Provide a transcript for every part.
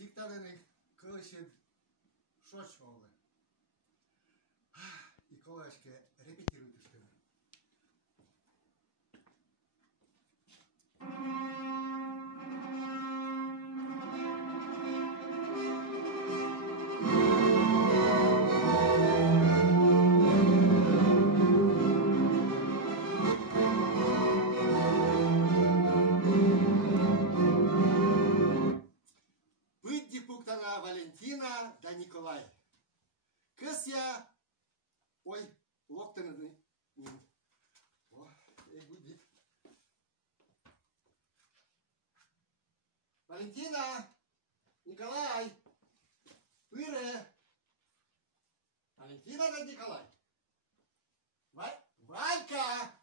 식단에는 그것이 쇼쇼를 이거시게 레피티를 듣는 Пуктана Валентина да Николай. Кысья... Ой, локтен... О, и гудит. Валентина! Николай! Пыре! Валентина да Николай! Валька!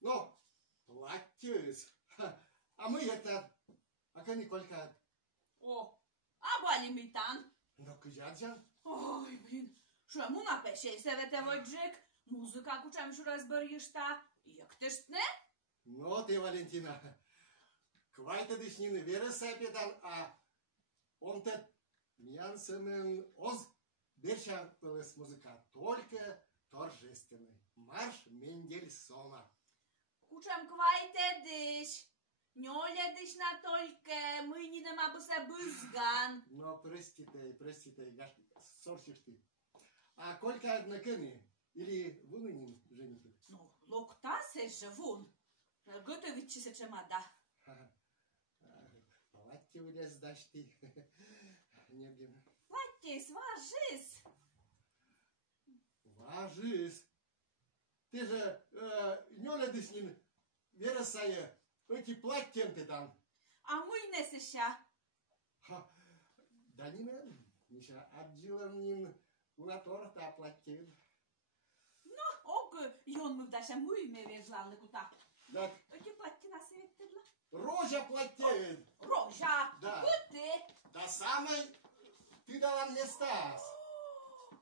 Ну, платьюсь. А мы это... А că Nicolca? O, abali mitan. No câjajan? Ой, блин, что ему на пеше се вете воджик? Музыка кучам шу разборишта. Як ты ж не? Ну ты, Валентина. Квайта дышнины веры сапетан, а он-то мянсамен оз берша пылыс музыка только торжественный. Марш Мендельсона. Кучам квайте дыш. Нёля дыш на только, мы не дома бы се бызган. Но простите, сорсишь ты. А колька на коне? Или вунынин жените? Ну, локта се же вун. Готовить се чемада. Платье улез сдашь ты. Невгена. Платье сважис. Важис. Ты же Нёля дыснин вера сая. Эти платья ты там. А мы не сеща. Да не надо. Миша, отжиланин на торта платье. Ну, ог, ён мы вдаша мы вежлали кута. Да. Эти платья на свет тырла. Рожа платье. Рожа. Да. Куты. Да самой ты дала мне Стас.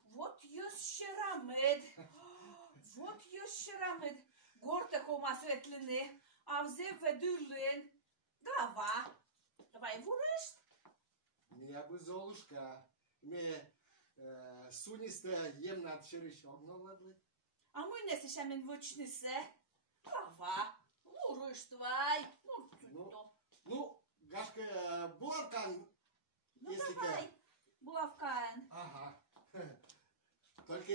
Вот еще рамед. Вот еще рамед. Горта кома светлины. А взяв ведурлен. Глава. Давай вурышт. Меня бы Золушка. Мне суниста ем над шерыш огноладлы. А мы не сещаем вочнисе. Глава. Вурышт твой. Ну, Гашка, булавкан. Ну если давай. Булавкан. Ага. Только...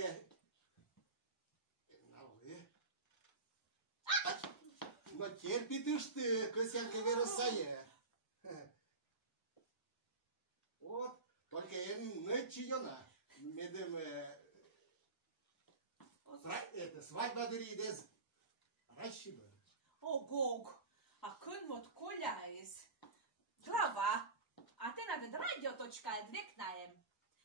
Но терпи ты ж ты, Косянка Веросая. Вот, только я начиена. Медем... Это, свадьба дуридез. Расшиба. О, Гог. А când вот коляес. Глава. А ты надо радиоточка двекнаем.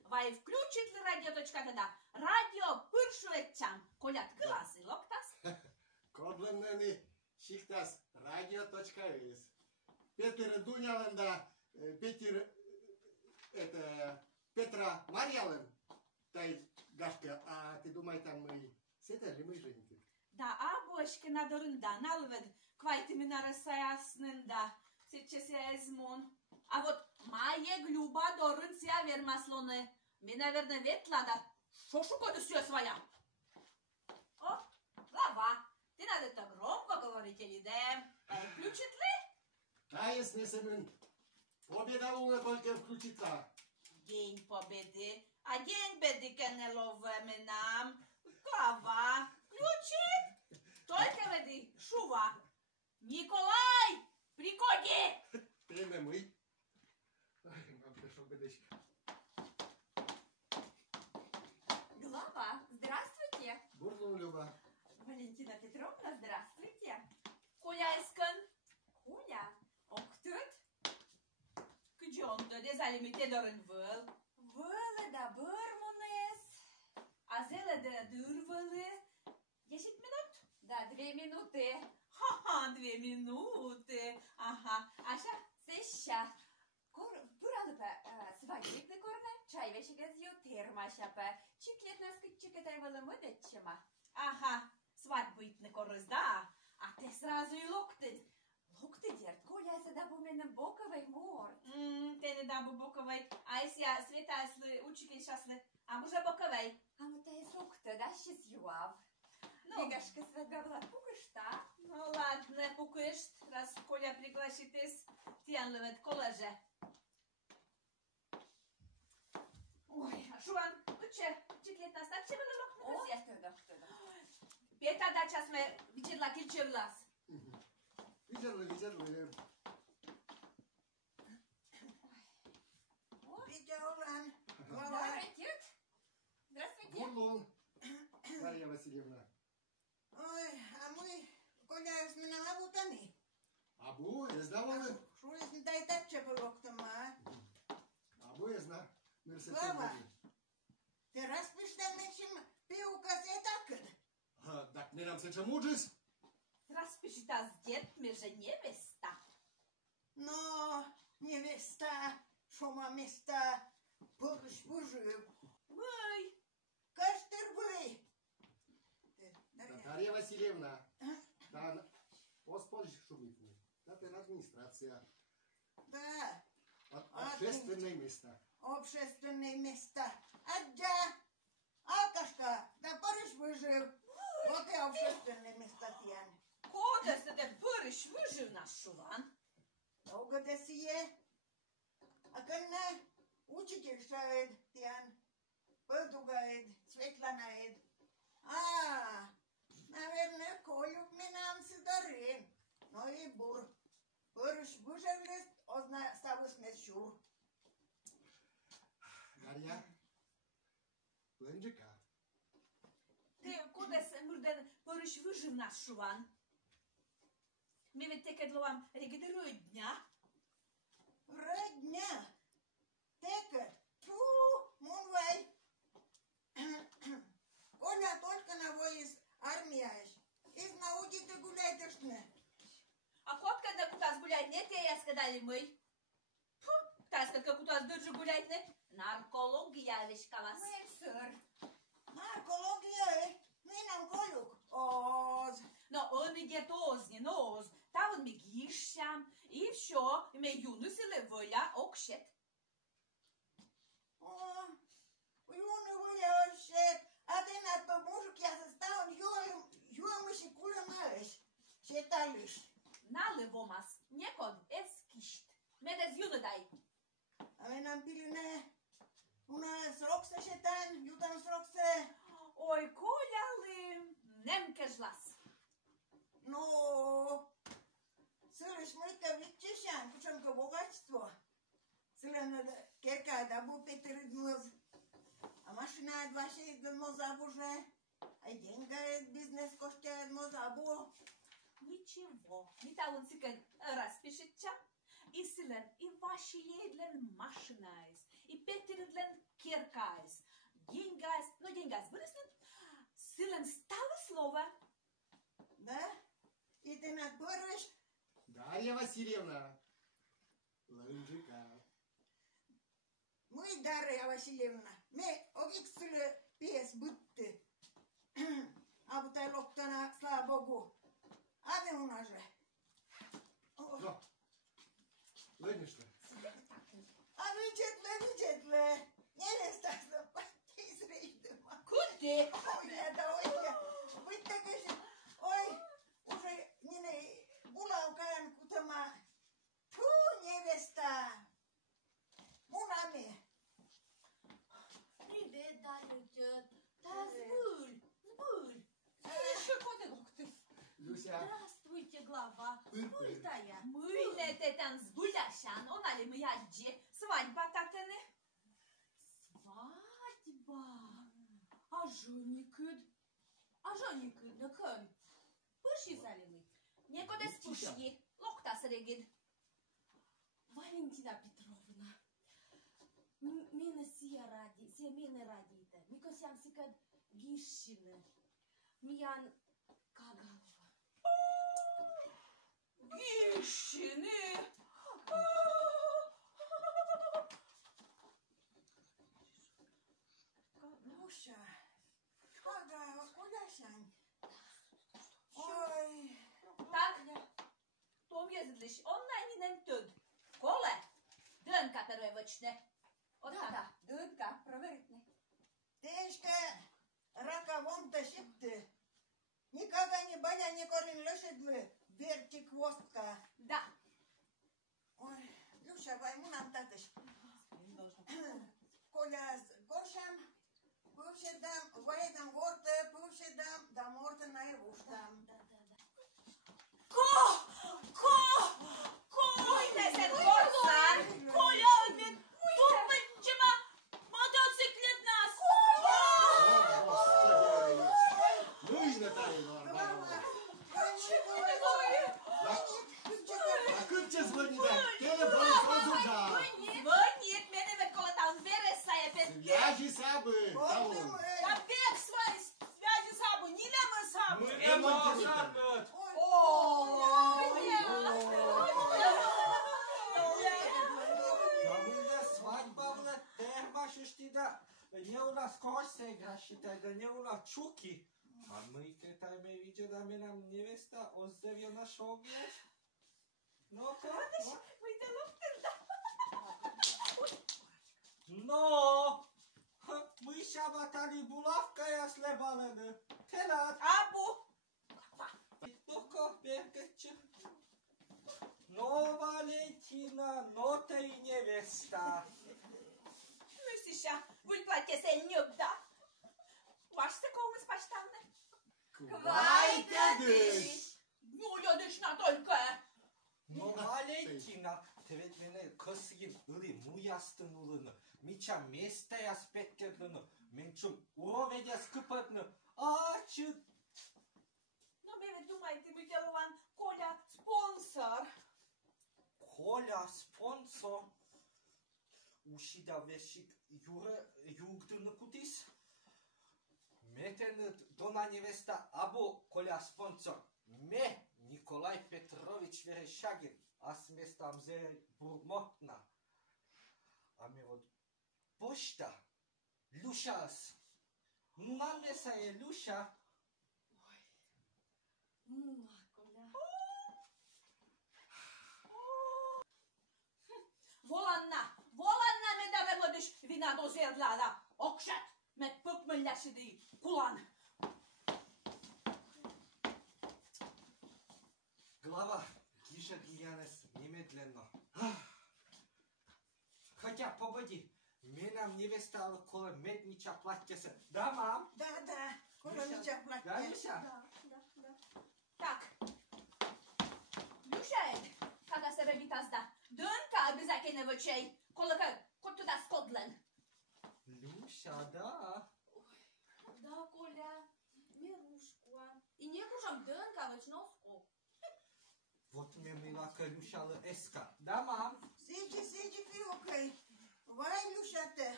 Vai включит ли радиоточка тогда? Радио пыршуетчам. Колят классы локтас. Кодлемнени шихтас радио.с. Петр Дуняланда, Петр... Это... Петра Марьялен. Тай, Гашка, а ты думай, там мы... С этой ли мы жените? Да, абошки надо рында, налвед. Квайты меня рассаяснында. Сейчас я измон. А вот мае глюба дорын ся вермаслоны. Мне, наверное, ветлада. Шошу коду все своя. О, глава. Ты надо это громко говорить или да? Включит ли? Да, если семен. Победа луна только включится. День победы. А день беды кеннеловыми нам. Глава. Включит? Только веди. Шува. Николай! Приходи! Ты не мы. Ай, нам пришел бедочка. Глава, здравствуйте. Бурну, Люба. Валентина Петровна, здравствуйте. Коля искан. Коля, октут? Где он-то? Дезалимите дорын выл. Вылы да бырмунес. А зеле де дырвылы. 10 минут? Да, 2 минуты. Ха-ха, 2 минуты. Ага. Аша? Сеща. Buralıpa svaglikli korna, çay veşigez yu termaşapa. Çikletna скидчика тайвалымы датчыма. Ага, свадьбу итны корыз, да? А ты сразу и локтын. Ух ты, дед, Коля, за допоменем боковой морд. Te ne da bokovej. Aj si ja sveta sli učitelj šasli. A može bokovej. А мы та и сукта, да, щас юав. Ну, Бегашка свega была пукашта. ну ладно, пукышт, раз Коля приглашитесь, тянливет колеже. Ой, а Шуван, уче, чиклет нас так че было локно? О, я что-то. Peta da čas me vidjela kilčevlas. Видели. Витя Улан. Здравствуйте. Здравствуйте. Бурлун. Дарья Васильевна. Ой, а мы, Коля, с меня лабутани. Абу, ездавали? Шулес не дай так чепелоктама, а? Абу, езна. Слава. Ты распишь там нечем пиука сетакъд. Так не нам се чамуджис? Распишita s djetmi, že nevesta. Но невеста, шума места, пужив. Măi, Каштер вы. Дарья Васильевна. Да, оспоришь шумитни. Да, ты администрация. Да, Общественные места. общественные места. Аджа, алкашка, да парыш выжив. Вот и общественные места тян. koda se te păriș vâjiv naš Šuvan? Долго да сие. А когда учитель шает тян, подугает, Светланаед. Наверное, Колюк мне нам сидарин. Но и бур. Парыш выживлет, озна ставус месчур. Дарья. Плângeca. Te koda se murden păriș vâjiv naš Šuvan? Mi vete kad luam regede rudnja? Родня. Текер. Фу, мунвай. Коля только на войс армияш. Из науки ты гуляешь не. A kot kad ne kutas guljajt ne te jas kadali măi? Tas kad kutas dărži guljajt ne? Narkologija viškalas. Мой сыр. Наркология, минам Колюк. Оз. No, oni get ozni, no oz. Tavun mi gišćam i všo, me junusile volja okšet. О, юны выляшет. А ты на то мужик я составил юамыши кулемаешь. Считалишь. Nale vomas, nekod eskišt. Medez junudaj. А мы нам пилине. У нас рокса считан, ютан срокса. Ой, koljali, nemkežlas. Ну, слышь, мы-то витчищан, пучонка богатство. Слышь, кека, да бу петеридмоз. А машина дваше мозабуже. А деньги бизнес коштует мозабу. Ничего. Mi tavun siken raspišitća. I silen, i vaši jedlen mašinajs. I petiridlen kirkajs. Gengas, no gengas, brisnen. Silen stavi slova. Да? И ты надборешь? Дарья Васильевна. Плângeca. Мы, Дарья Васильевна, мы обиксили пес бытты. А бутай локтана, слава Богу. А вы у нас же. No. Plângește. А видетле. Невеста, изрейдема. Kunde? Ой, это ой, вы так же, ой, уже не булавкаем кутама. Фу, невеста. Мунами. Привет, Дарюча. Да, збыль. Еще коды луктыс. Люся. Здравствуйте, глава. Скульtая. Mâine te te-am zbuleașan, ona le măiage, svadьба tatăne. Свадьба. А женикъд? А женикъд на към? Пъши залими. Neko de spușie, locta să regid. Валентина Петровна. Мене мене радите. Мико сям си къд гишине. Миян кагалова. Ghișine! Муша. Ага, куляшань. Ой. Так, Tom ies точно. Вот Да, так. да, Дунка, проверитне. Тешка, рака вон тащит. Никогда не боя не корень лошадь верти хвостка. Да. Ой, Люша, вайму нам татыш. Коля с горшам, пывшедам, вайдам горте, пывшедам, да морте наивуштам. Uite, se întorc, Coля, uite, tu pe ceva motociclet nas. Ну и Наталья Варварова. А как тебе звонит? Телефон сразу да. Звонит, мне не выкола там вересая пет. Свяжи сабы. Там век свои связи сабу, не лема сабу. Ремонтируй. Domnule, svadba vle terma și știi, da, e una scorsegra și te ne una čuki. A my, keď taj me vidie, da me nam nevesta ozdevio na šogje. No, ko? Uite, luptări, da. No! Mâi și-a tali bulavka ja slebalene. Telat, Abu. duko, bergăciu. No, Valentina, no te-i nevesta. Nu știu așa, voi place să îniob, da? Poate să cum îți faci tamne? Vai te deci. Nu, eu deci n-a только. No, Valentina, te vedi mene căsăgin îli muia stânulână, micea mesteia spetterlână, menciun urovedea scăpătnă, ce... Nu bine, tu mai trebuie că luam Coля sponsor. Коля, спонсор, уши да вешик югдын кутис, метен дона невеста або Коля спонсор, ме Николай Петрович Верещагин, аз место амзе бурмотна. Ами вот почта, Люшас, мамеса е Люша. Coля. Volanna me dave mă deci vina do zerdlada. Okşat, me pökmüller şimdi kulan. Глава, Киша Гиянес, немедленно. Хотя, погоди, мне нам невеста около меднича платья. Да, мам? Да, Коля ничего Да, платит. Люся? Так. Люшай, когда се ребита сда. Дънка обязаки не вълчей. Колъка, който да Скотлен. Люся, да. Da, Coля, Mirușcoa. I nie kurzam dânca, văci noscu. Вот мне мила Люся лă эска. Да, мам? Сиди, клюкай. Вай, Люша-то.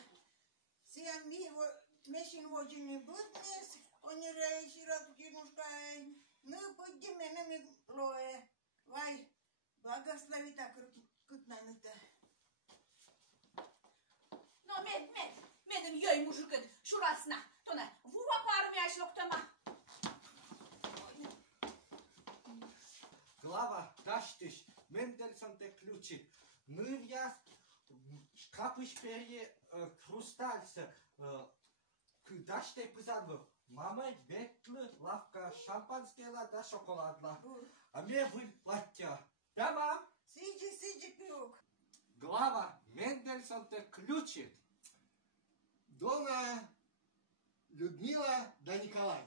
Сиам мешин воджини буднес, они рейши ракутинушкай. Ну, пойди мене ми лое. Вай, благослови так câtnană-te. No, medem eu mujukăd, șurasna. Tone, vuva parmea și loctăma. Глава, да штиш, Мендельсон те ключи. Нывья, капыш перье, хрустальса. Даште пызадвы. Мама, ветлы, лавка, шампанское да шоколадла. А мне вы платья. Да, мам? Сиди, клюк. Глава, Мендельсон те ключи. Дона Людмила да Николай.